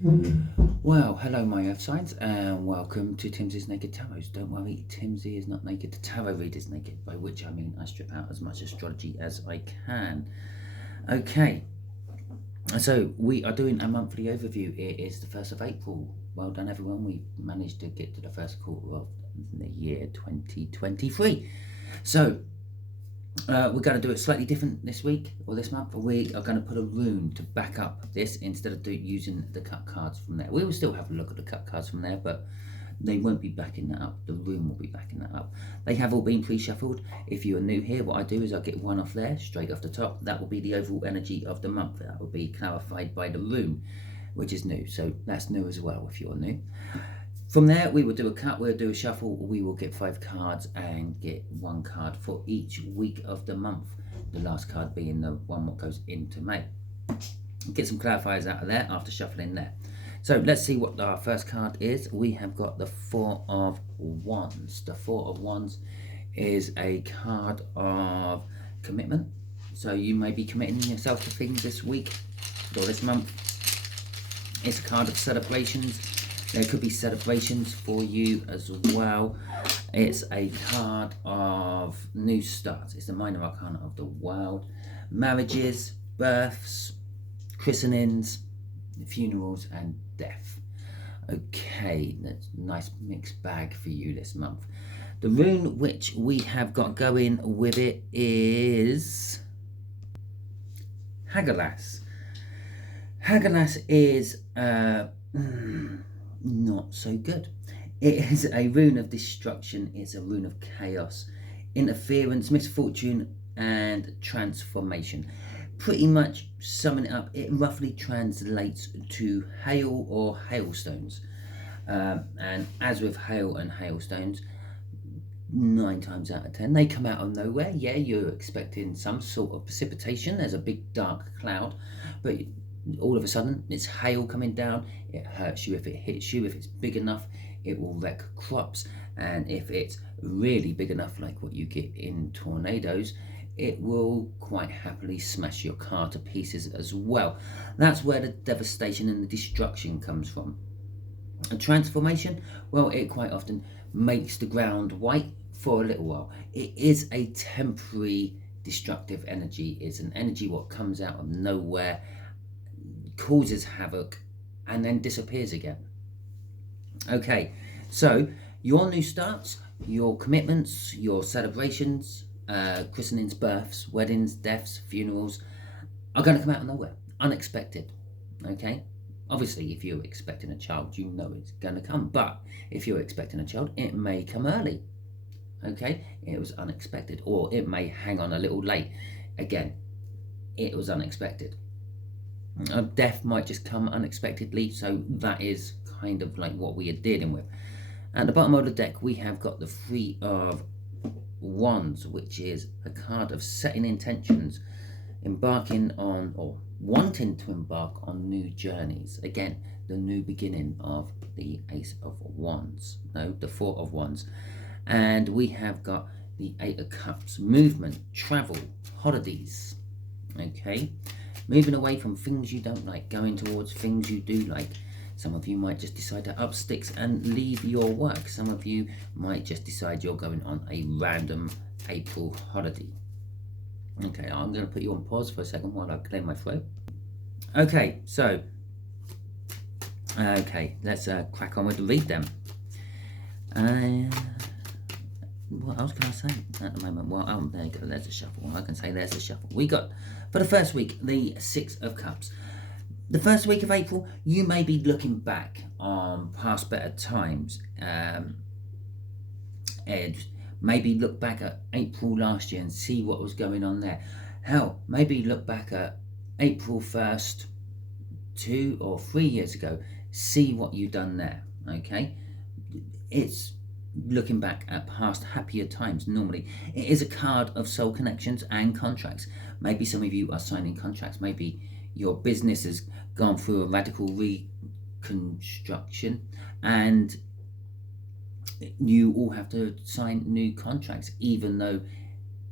Well, hello my earth signs and welcome to Timsy's Naked Tarot. Don't worry, Timsy is not naked, the tarot reader's naked, by which I mean I strip out as much astrology as I can. Okay, so we are doing a monthly overview. It is the 1st of April. Well done everyone, we managed to get to the first quarter of the year 2023. So, we're going to do it slightly different this week or this month. We are going to put a rune to back up this instead of using the cut cards from there. We will still have a look at the cut cards from there, but they won't be backing that up. The rune will be backing that up. They have all been pre-shuffled. If you are new here, what I do is I get one off there, straight off the top. That will be the overall energy of the month. That will be clarified by the rune, which is new. So that's new as well if you're new. From there, we will do a cut, we'll do a shuffle, we will get 5 cards and get 1 card for each week of the month. The last card being the one that goes into May. Get some clarifiers out of there after shuffling there. So let's see what our first card is. We have got the 4 of Wands. The 4 of Wands is a card of commitment. So you may be committing yourself to things this week or this month. It's a card of celebrations. There could be celebrations for you as well. It's a card of new starts. It's the minor arcana of the world. Marriages, births, christenings, funerals, and death. Okay, that's a nice mixed bag for you this month. The rune which we have got going with it is Hagalaz. Hagalaz is not so good. It is a rune of destruction. It's a rune of chaos, interference, misfortune, and transformation. Pretty much summing it up, it roughly translates to hail or hailstones. And as with hail and hailstones, 9 times out of 10 they come out of nowhere. Yeah, you're expecting some sort of precipitation. There's a big dark cloud, but all of a sudden it's hail coming down. It hurts you if it hits you. If it's big enough, it will wreck crops, and if it's really big enough, like what you get in tornadoes, it will quite happily smash your car to pieces as well. That's where the devastation and the destruction comes from. A transformation, well, it quite often makes the ground white for a little while. It is a temporary destructive energy. It's an energy what comes out of nowhere, causes havoc, and then disappears again. Okay, so your new starts, your commitments, your celebrations, christenings, births, weddings, deaths, funerals are going to come out of nowhere, unexpected. Okay, obviously if you're expecting a child, you know it's going to come, but if you're expecting a child, it may come early. Okay, it was unexpected, or it may hang on a little late. Again, it was unexpected. Death might just come unexpectedly, so that is kind of like what we are dealing with. At the bottom of the deck, we have got the 3 of Wands, which is a card of setting intentions, embarking on or wanting to embark on new journeys. Again, the new beginning of the Ace of Wands, no, the 4 of Wands. And we have got the 8 of Cups, movement, travel, holidays. Okay, moving away from things you don't like, going towards things you do like. Some of you might just decide to up sticks and leave your work. Some of you might just decide you're going on a random April holiday. Okay, I'm going to put you on pause for a second while I clear my throat. Okay, so, let's crack on with the read then. What else can I say at the moment? Well, there you go, there's a shuffle. I can say there's a shuffle. We got, for the first week, the 6 of Cups. The first week of April, you may be looking back on past better times. And maybe look back at April last year and see what was going on there. Hell, maybe look back at April 1st, 2 or 3 years ago. See what you've done there, okay? It's looking back at past happier times. Normally it is a card of soul connections and contracts. Maybe some of you are signing contracts. Maybe your business has gone through a radical reconstruction and you all have to sign new contracts, even though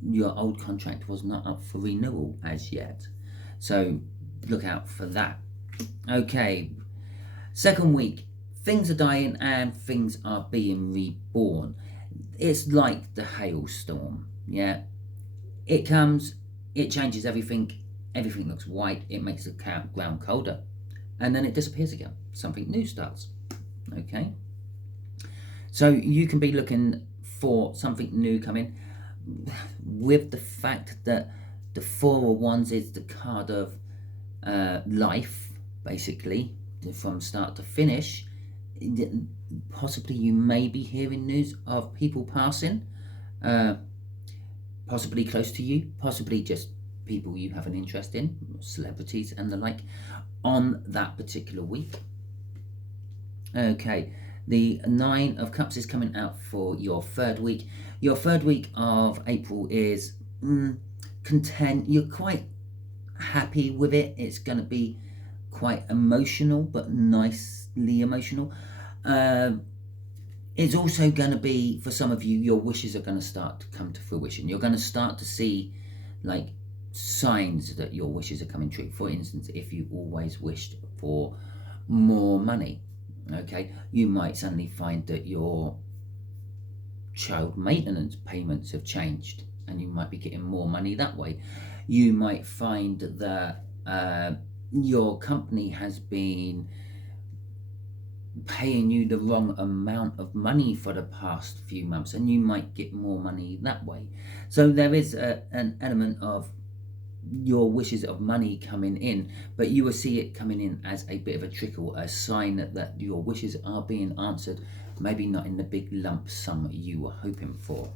your old contract was not up for renewal as yet. So look out for that. Okay, Second week, things are dying and things are being reborn. It's like the hailstorm, yeah? It comes, it changes everything, everything looks white, it makes the ground colder, and then it disappears again. Something new starts, okay? So you can be looking for something new coming, with the fact that the Four of Wands is the card of life, basically, from start to finish. Possibly you may be hearing news of people passing, possibly close to you, possibly just people you have an interest in, celebrities and the like, on that particular week. Okay, the Nine of Cups is coming out for your third week. Your third week of April is content. You're quite happy with it. It's going to be quite emotional, but nicely emotional. It's also going to be, for some of you, your wishes are going to start to come to fruition. You're going to start to see like signs that your wishes are coming true. For instance, if you always wished for more money, okay, you might suddenly find that your child maintenance payments have changed and you might be getting more money that way. You might find that your company has been paying you the wrong amount of money for the past few months and you might get more money that way. So there is an element of your wishes of money coming in, but you will see it coming in as a bit of a trickle, a sign that your wishes are being answered, maybe not in the big lump sum you were hoping for.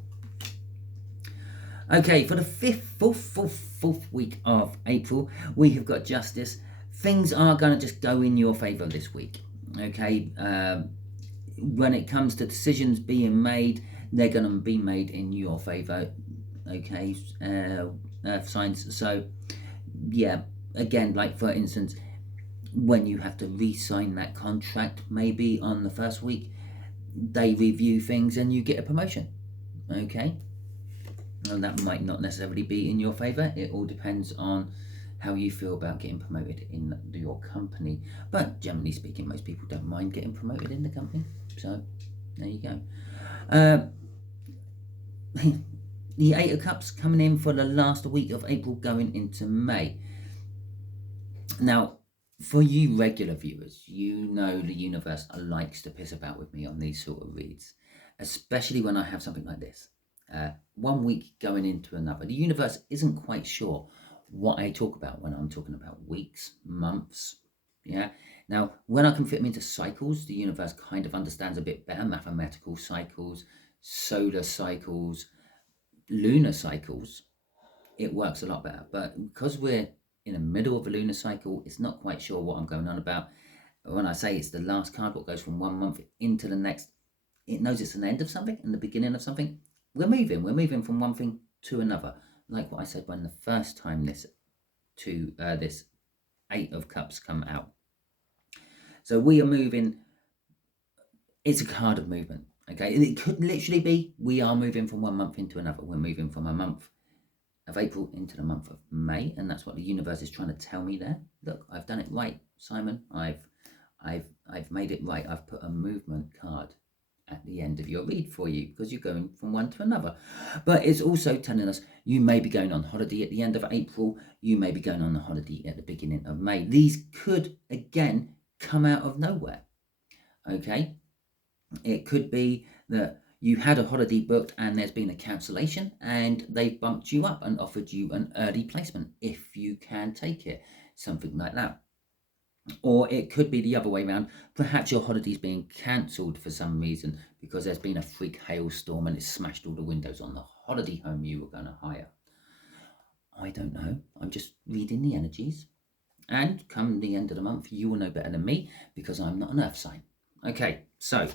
Okay, for the fourth week of April, we have got Justice. Things are going to just go in your favor this week. Okay, when it comes to decisions being made, they're going to be made in your favor. Okay, signs. So yeah, again, like for instance, when you have to re-sign that contract, maybe on the first week, they review things and you get a promotion. Okay, and that might not necessarily be in your favor. It all depends on how you feel about getting promoted in your company, but generally speaking, most people don't mind getting promoted in the company. So there you go. The Eight of Cups coming in for the last week of April, going into May. Now, for you regular viewers, you know the universe likes to piss about with me on these sort of reads, especially when I have something like this. 1 week going into another. The universe isn't quite sure what I talk about when I'm talking about weeks, months. Yeah. Now, when I can fit them into cycles, the universe kind of understands a bit better. Mathematical cycles, solar cycles, lunar cycles. It works a lot better. But because we're in the middle of a lunar cycle, it's not quite sure what I'm going on about. When I say it's the last card, what goes from 1 month into the next, it knows it's an end of something and the beginning of something. We're moving from one thing to another, like what I said when the first time this Eight of Cups come out. So we are moving. It's a card of movement. Okay, and it could literally be we are moving from 1 month into another. We're moving from a month of April into the month of May, and that's what the universe is trying to tell me there. Look, I've done it right, Simon. I've made it right. I've put a movement card at the end of your read for you because you're going from one to another. But it's also telling us you may be going on holiday at the end of April. You may be going on a holiday at the beginning of May. These could again come out of nowhere. Okay, it could be that you had a holiday booked and there's been a cancellation and they've bumped you up and offered you an early placement if you can take it, something like that. Or it could be the other way around. Perhaps your holiday's being cancelled for some reason because there's been a freak hailstorm and it's smashed all the windows on the holiday home you were going to hire. I don't know. I'm just reading the energies. And come the end of the month, you will know better than me because I'm not an earth sign. Okay, so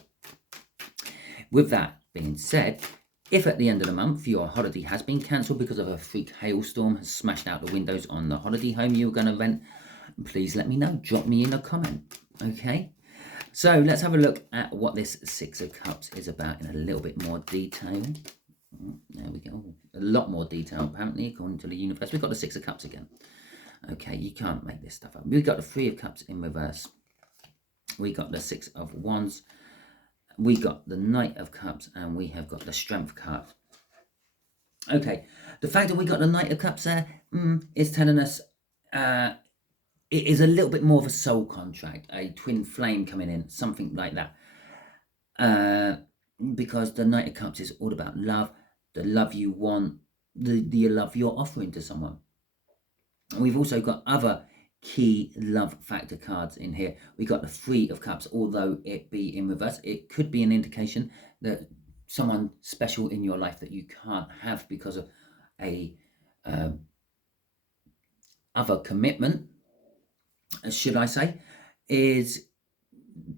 with that being said, if at the end of the month your holiday has been cancelled because of a freak hailstorm has smashed out the windows on the holiday home you were going to rent, please let me know. Drop me in a comment. Okay, so let's have a look at what this Six of Cups is about in a little bit more detail. There we go. A lot more detail, apparently, according to the universe. We've got the Six of Cups again. Okay, you can't make this stuff up. We've got the Three of Cups in reverse. we got the Six of Wands, we got the Knight of Cups, and we have got the Strength card. Okay, the fact that we got the Knight of Cups there is telling us it is a little bit more of a soul contract, a twin flame coming in, something like that. Because the Knight of Cups is all about love, the love you want, the love you're offering to someone. And we've also got other key love factor cards in here. We got the Three of Cups, although it be in reverse. It could be an indication that someone special in your life that you can't have because of a other commitment, should I say, is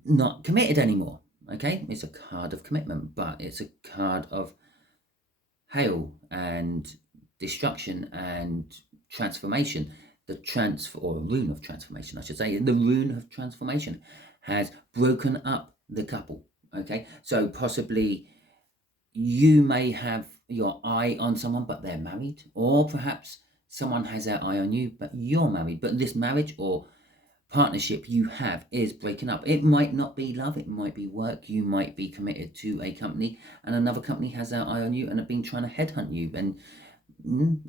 not committed anymore. Okay, it's a card of commitment, but it's a card of hail and destruction and transformation. Or a rune of transformation, I should say. The rune of transformation has broken up the couple. Okay, so possibly you may have your eye on someone, but they're married, or perhaps someone has their eye on you, but you're married. But this marriage or partnership you have is breaking up. It might not be love, it might be work. You might be committed to a company and another company has their eye on you and have been trying to headhunt you, and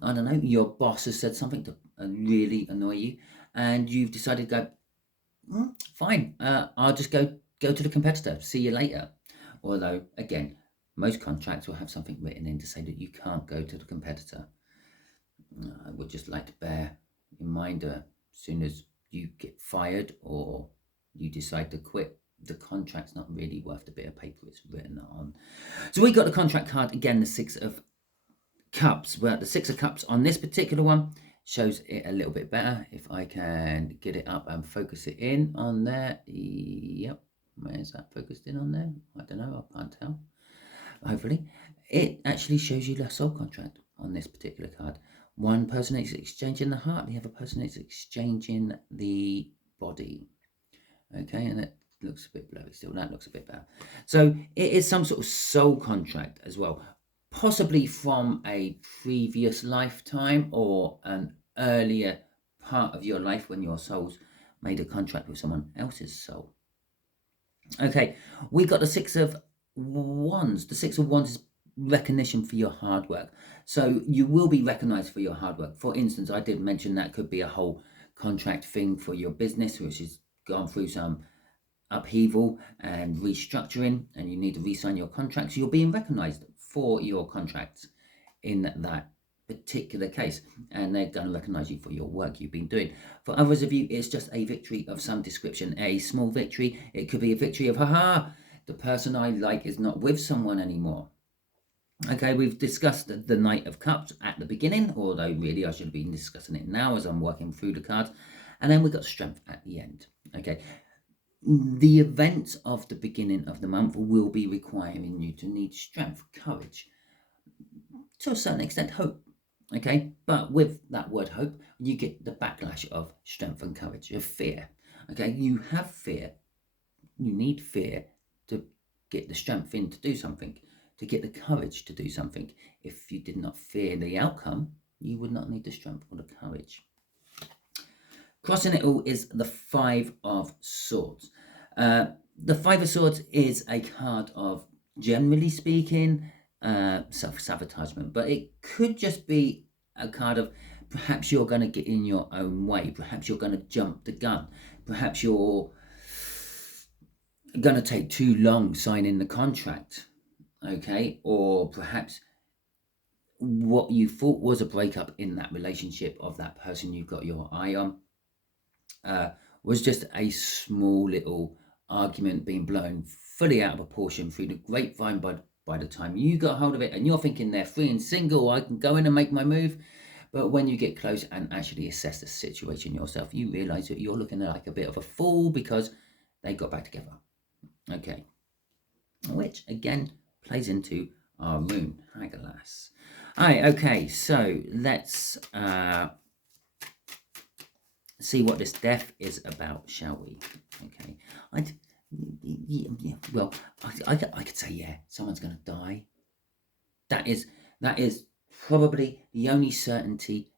I don't know, your boss has said something to really annoy you, and you've decided to go, fine, I'll just go to the competitor, see you later. Although again, most contracts will have something written in to say that you can't go to the competitor. I would just like to bear in mind, as soon as you get fired or you decide to quit, the contract's not really worth the bit of paper it's written on. So we got the contract card again, the Six of Cups. But the Six of Cups on this particular one shows it a little bit better. If I can get it up and focus it in on there. Yep, where's that focused in on there? I don't know, I can't tell. Hopefully it actually shows you the soul contract on this particular card. One person is exchanging the heart, the other person is exchanging the body. Okay, and it looks a bit blurry still. That looks a bit better. So it is some sort of soul contract as well, possibly from a previous lifetime or an earlier part of your life when your soul's made a contract with someone else's soul. Okay, we got the Six of Wands. The Six of Wands is recognition for your hard work. So you will be recognized for your hard work. For instance, I did mention that could be a whole contract thing for your business, which has gone through some upheaval and restructuring, and you need to re-sign your contracts. You're being recognized for your contracts in that particular case, and they're going to recognize you for your work you've been doing. For others of you, it's just a victory of some description, a small victory. It could be a victory of, haha, the person I like is not with someone anymore. Okay, we've discussed the Knight of Cups at the beginning, although really I should have been discussing it now as I'm working through the cards. And then we've got Strength at the end. Okay, the events of the beginning of the month will be requiring you to need strength, courage, to a certain extent hope. Okay, but with that word hope, you get the backlash of strength and courage, of fear. Okay, you have fear. You need fear to get the strength in to do something, to get the courage to do something. If you did not fear the outcome, you would not need the strength or the courage. Crossing it all is the Five of Swords. The Five of Swords is a card of, generally speaking, self-sabotagement, but it could just be a card of perhaps you're going to get in your own way, perhaps you're going to jump the gun, perhaps you're going to take too long signing the contract, okay, or perhaps what you thought was a breakup in that relationship of that person you've got your eye on was just a small little argument being blown fully out of proportion through the grapevine by the time you got hold of it, and you're thinking they're free and single, I can go in and make my move. But when you get close and actually assess the situation yourself, you realize that you're looking like a bit of a fool because they got back together. Okay, which again plays into our rune, Hagelas. Alright, okay, so let's see what this death is about, shall we? Okay, well, I could say, yeah, someone's going to die. That is probably the only certainty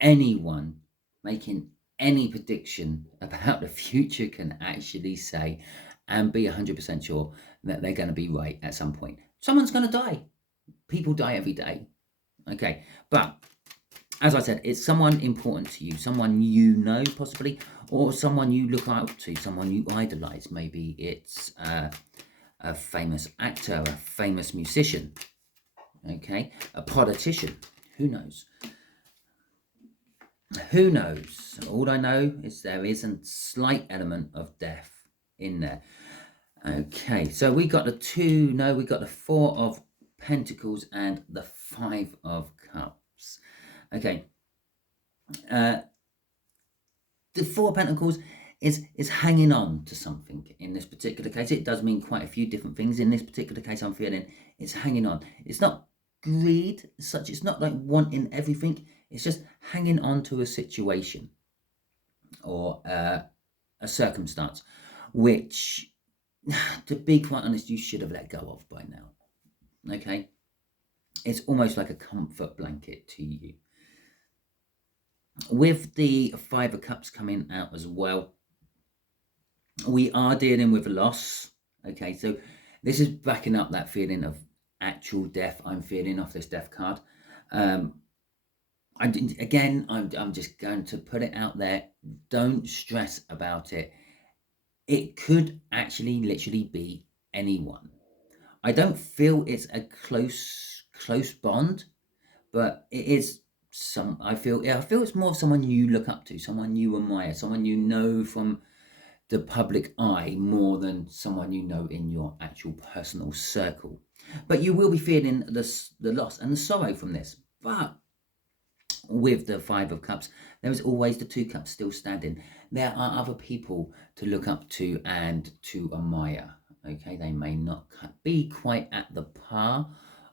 anyone making any prediction about the future can actually say and be 100% sure that they're going to be right at some point. Someone's going to die. People die every day. Okay, but as I said, it's someone important to you, someone you know possibly, or someone you look up to, someone you idolize. Maybe it's a famous actor, a famous musician, okay, a politician. Who knows? Who knows? All I know is there is a slight element of death in there. Okay, so we got the two, no, we got the Four of Pentacles and the Five of Cups. Okay, the Four of Pentacles is hanging on to something in this particular case. It does mean quite a few different things. In this particular case, I'm feeling it's hanging on. It's not greed as such. It's not like wanting everything. It's just hanging on to a situation or a circumstance, which, to be quite honest, you should have let go of by now. Okay? It's almost like a comfort blanket to you. With the Five of Cups coming out as well, we are dealing with a loss. Okay, so this is backing up that feeling of actual death I'm feeling off this death card. I'm just going to put it out there. Don't stress about it. It could actually literally be anyone. I don't feel it's a close bond, but it is I feel it's more of someone you look up to, someone you admire, someone you know from the public eye more than someone you know in your actual personal circle. But you will be feeling the loss and the sorrow from this. But with the Five of Cups, there is always the Two Cups still standing. There are other people to look up to and to admire. Okay, they may not be quite at the par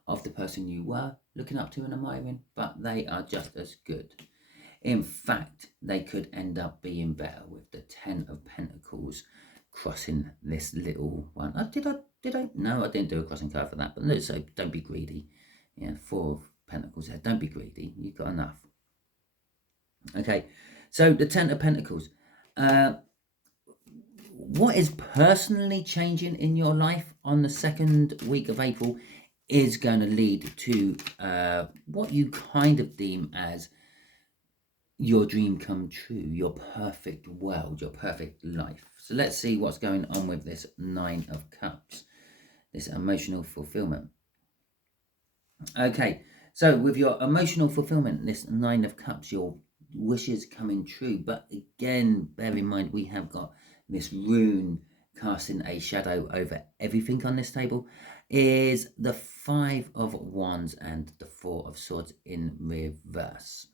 of the person you were looking up to and admiring, but they are just as good. In fact, they could end up being better with the Ten of Pentacles crossing this little one. Did I? No, I didn't do a crossing card for that, but no, so don't be greedy. Yeah, Four of Pentacles there. Don't be greedy. You've got enough. Okay, so the Ten of Pentacles. What is personally changing in your life on the second week of April is going to lead to what you kind of deem as your dream come true, your perfect world, your perfect life. So let's see what's going on with this Nine of Cups, this emotional fulfillment. Okay, so with your emotional fulfillment, this Nine of Cups, your wishes coming true. But again, bear in mind, we have got this rune casting a shadow over everything on this table, is the Five of Wands and the Four of Swords in reverse.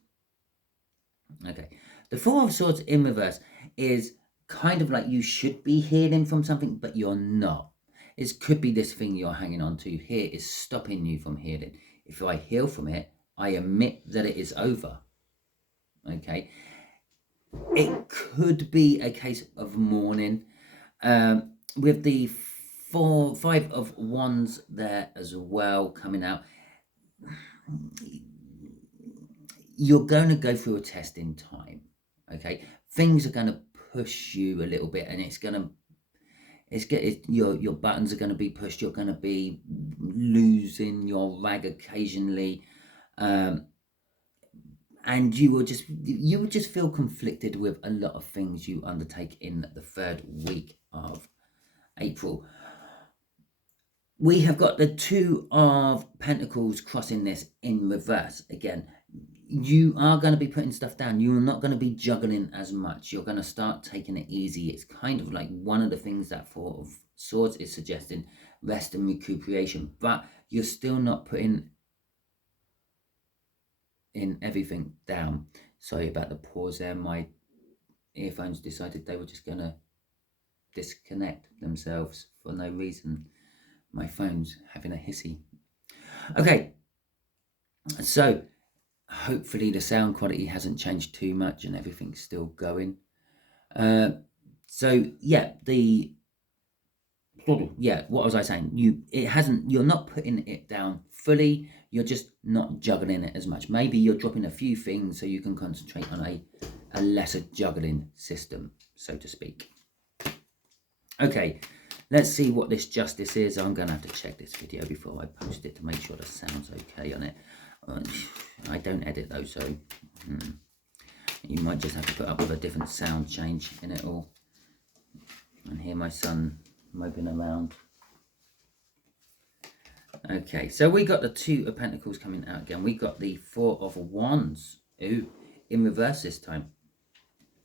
Okay, the Four of Swords in reverse is kind of like you should be healing from something, but you're not. It could be this thing you're hanging on to here is stopping you from healing. If I heal from it, I admit that it is over. Okay, it could be a case of mourning. With the Five of Wands there as well coming out, you're going to go through a test in time. Okay, things are going to push you a little bit, and your buttons are going to be pushed. You're going to be losing your rag occasionally, and you will just feel conflicted with a lot of things you undertake in the third week of April. We have got the Two of Pentacles crossing this in reverse again. You are going to be putting stuff down. You're not going to be juggling as much. You're going to start taking it easy. It's kind of like one of the things that Four of Swords is suggesting, rest and recuperation. But you're still not putting in everything down. Sorry about the pause there. My earphones decided they were just going to disconnect themselves for no reason. My phone's having a hissy. Okay, so hopefully the sound quality hasn't changed too much and everything's still going. So yeah, what was I saying? You're not putting it down fully. You're just not juggling it as much. Maybe you're dropping a few things so you can concentrate on a a lesser juggling system, so to speak. Okay, let's see what this justice is. I'm going to have to check this video before I post it to make sure the sound's okay on it. I don't edit though, so you might just have to put up with a different sound change in it all. And hear my son moping around. Okay, so we got the 2 of Pentacles coming out again. We got the 4 of Wands, in reverse this time,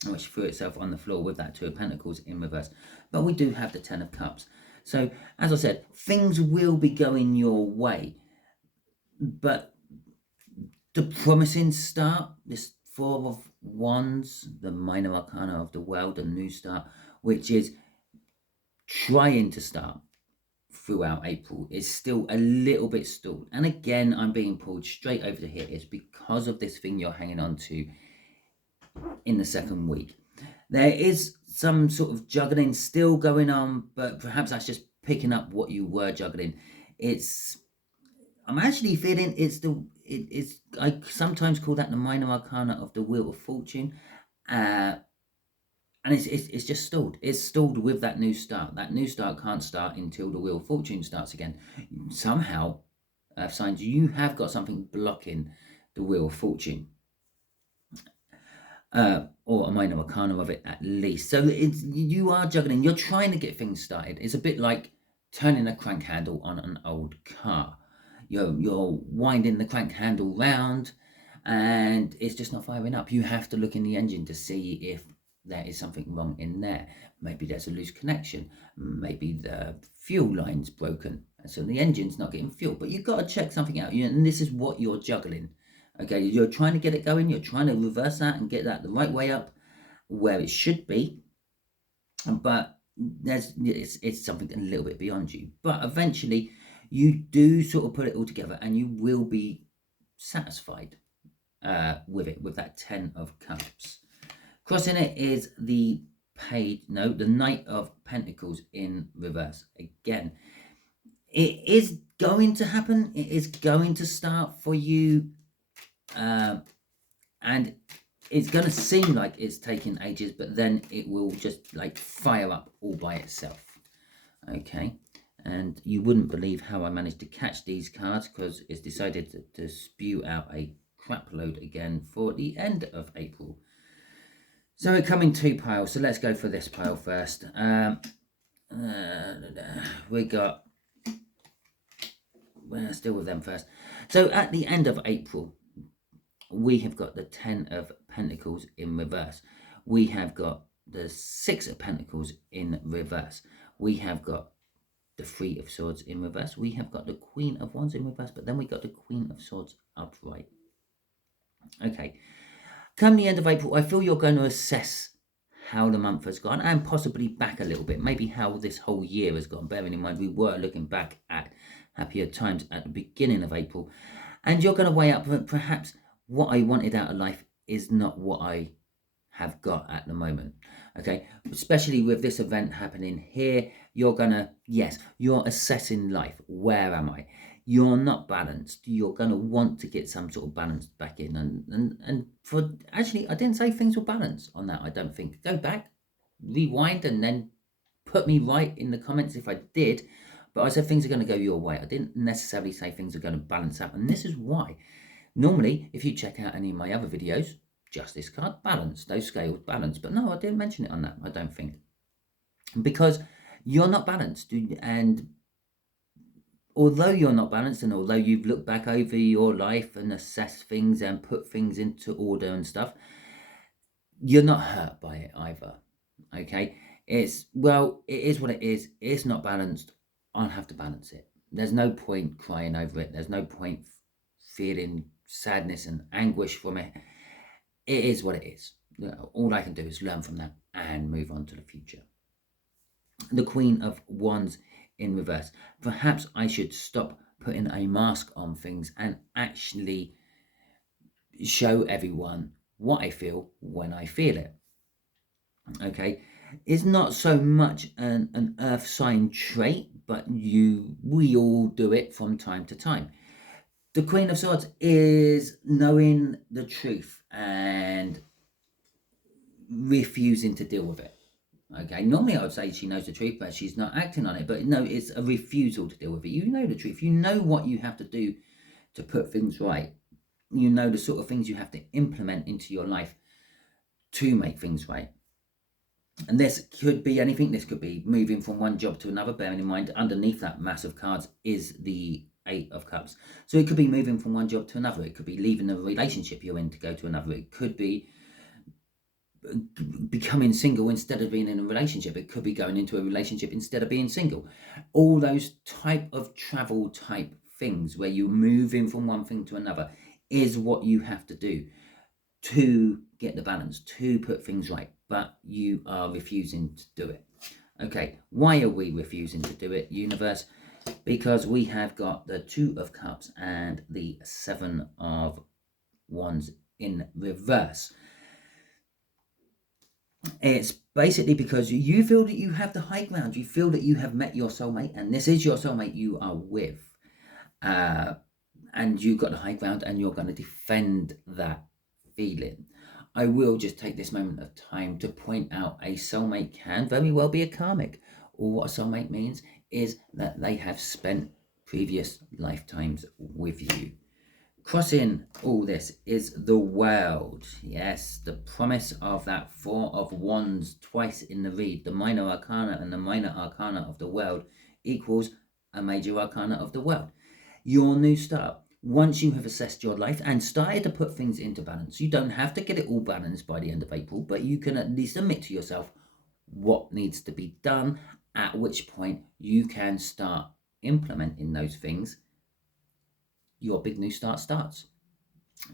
which threw itself on the floor with that 2 of Pentacles in reverse. But we do have the 10 of Cups. So, as I said, things will be going your way. But the promising start, this 4 of Wands, the minor arcana of the world, the new start, which is trying to start throughout April, is still a little bit stalled. And again, I'm being pulled straight over to here. It's because of this thing you're hanging on to in the 2nd week. There is some sort of juggling still going on, but perhaps that's just picking up what you were juggling. I'm actually feeling I sometimes call that the minor arcana of the Wheel of Fortune, and it's just stalled. It's stalled with that new start. That new start can't start until the Wheel of Fortune starts again. Somehow, signs, you have got something blocking the Wheel of Fortune. Or a minor arcana of it at least. So you are juggling. You're trying to get things started. It's a bit like turning a crank handle on an old car. You're winding the crank handle round, and it's just not firing up. You have to look in the engine to see if there is something wrong in there. Maybe there's a loose connection. Maybe the fuel line's broken, so the engine's not getting fuel. But you've got to check something out. And this is what you're juggling. Okay, you're trying to get it going. You're trying to reverse that and get that the right way up where it should be. But it's something a little bit beyond you. But eventually, you do sort of put it all together, and you will be satisfied with it, with that 10 of Cups. Crossing it is the Knight of Pentacles in reverse. Again, it is going to happen. It is going to start for you. And it's going to seem like it's taking ages, but then it will just like fire up all by itself. Okay, and you wouldn't believe how I managed to catch these cards, because it's decided to spew out a crap load again for the end of April. So it come in 2 piles, so let's go for this pile first. We're still with them first. So at the end of April, we have got the 10 of Pentacles in reverse. We have got the 6 of Pentacles in reverse. We have got the 3 of Swords in reverse. We have got the Queen of Wands in reverse, but then we got the Queen of Swords upright. Okay. Come the end of April, I feel you're going to assess how the month has gone, and possibly back a little bit, maybe how this whole year has gone, bearing in mind we were looking back at happier times at the beginning of April. And you're going to weigh up that perhaps what I wanted out of life is not what I have got at the moment. Okay, especially with this event happening here, you're gonna, yes, you're assessing life. Where am I? You're not balanced. You're gonna want to get some sort of balance back in, and for actually, I didn't say things were balanced on that. I don't think. Go back, rewind, and then put me right in the comments if I did. But I said things are going to go your way. I didn't necessarily say things are going to balance out, and this is why. Normally, if you check out any of my other videos, just this card, balance, those scales, balance. But no, I didn't mention it on that, I don't think. Because you're not balanced. And although you're not balanced, and although you've looked back over your life and assessed things and put things into order and stuff, you're not hurt by it either. Okay? Well, it is what it is. It's not balanced. I'll have to balance it. There's no point crying over it. There's no point feeling sadness and anguish from it. It is what it is. All I can do is learn from that and move on to the future. The Queen of Wands in reverse. Perhaps I should stop putting a mask on things and actually show everyone what I feel when I feel it. Okay, it's not so much an earth sign trait, but we all do it from time to time. The Queen of Swords is knowing the truth and refusing to deal with it. Okay, normally I would say she knows the truth, but she's not acting on it. But no, it's a refusal to deal with it. You know the truth. You know what you have to do to put things right. You know the sort of things you have to implement into your life to make things right. And this could be anything. This could be moving from one job to another, bearing in mind underneath that mass of cards is the Eight of Cups. So it could be moving from one job to another. It could be leaving the relationship you're in to go to another. It could be becoming single instead of being in a relationship. It could be going into a relationship instead of being single. All those type of travel type things where you're moving from one thing to another is what you have to do to get the balance, to put things right, but you are refusing to do it. Okay, why are we refusing to do it, universe? Because we have got the Two of Cups and the Seven of Wands in reverse. It's basically because you feel that you have the high ground. You feel that you have met your soulmate, and this is your soulmate you are with. And you've got the high ground, and you're going to defend that feeling. I will just take this moment of time to point out a soulmate can very well be a karmic. Or what a soulmate means is that they have spent previous lifetimes with you. Crossing all this is the world. Yes, the promise of that Four of Wands twice in the read. The minor arcana and the minor arcana of the world equals a major arcana of the world. Your new start. Once you have assessed your life and started to put things into balance, you don't have to get it all balanced by the end of April, but you can at least admit to yourself what needs to be done, at which point you can start implementing those things. Your big new start starts.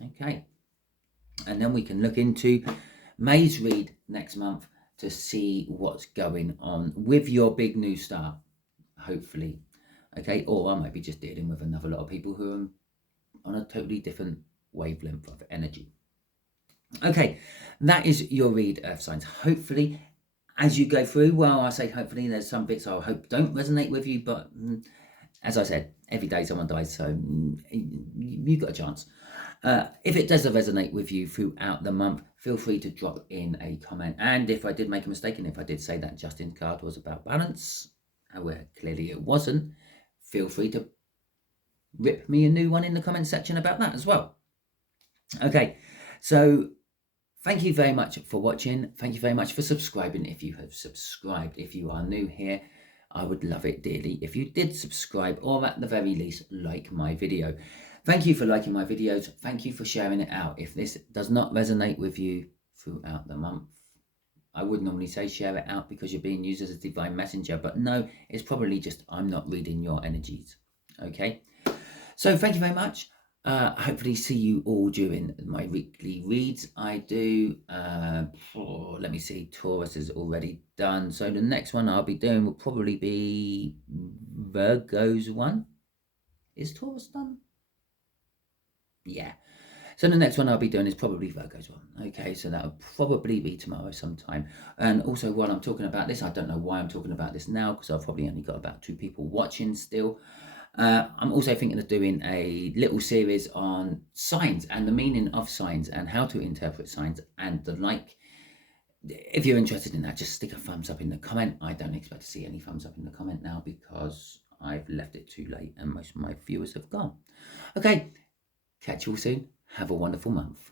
Okay. And then we can look into May's read next month to see what's going on with your big new start, hopefully. Okay, or I might be just dealing with another lot of people who are on a totally different wavelength of energy. Okay, that is your read, Earth signs. Hopefully, as you go through, well, I say hopefully, there's some bits I hope don't resonate with you, but as I said, every day someone dies, so you've got a chance. If it does resonate with you throughout the month, feel free to drop in a comment. And if I did make a mistake, and if I did say that Justin's card was about balance, where clearly it wasn't, feel free to rip me a new one in the comment section about that as well. Okay, so thank you very much for watching. Thank you very much for subscribing if you have subscribed. If you are new here, I would love it dearly if you did subscribe, or at the very least like my video. Thank you for liking my videos. Thank you for sharing it out. If this does not resonate with you throughout the month, I would normally say share it out because you're being used as a divine messenger, but no, it's probably just I'm not reading your energies. Okay, so thank you very much. Hopefully see you all during my weekly reads. I do, let me see, Taurus is already done. So the next one I'll be doing will probably be Virgo's one. Is Taurus done? Yeah. So the next one I'll be doing is probably Virgo's one. Okay, so that'll probably be tomorrow sometime. And also while I'm talking about this, I don't know why I'm talking about this now, because I've probably only got about 2 people watching still. I'm also thinking of doing a little series on signs and the meaning of signs and how to interpret signs and the like. If you're interested in that, just stick a thumbs up in the comment. I don't expect to see any thumbs up in the comment now because I've left it too late and most of my viewers have gone. Okay, catch you all soon. Have a wonderful month.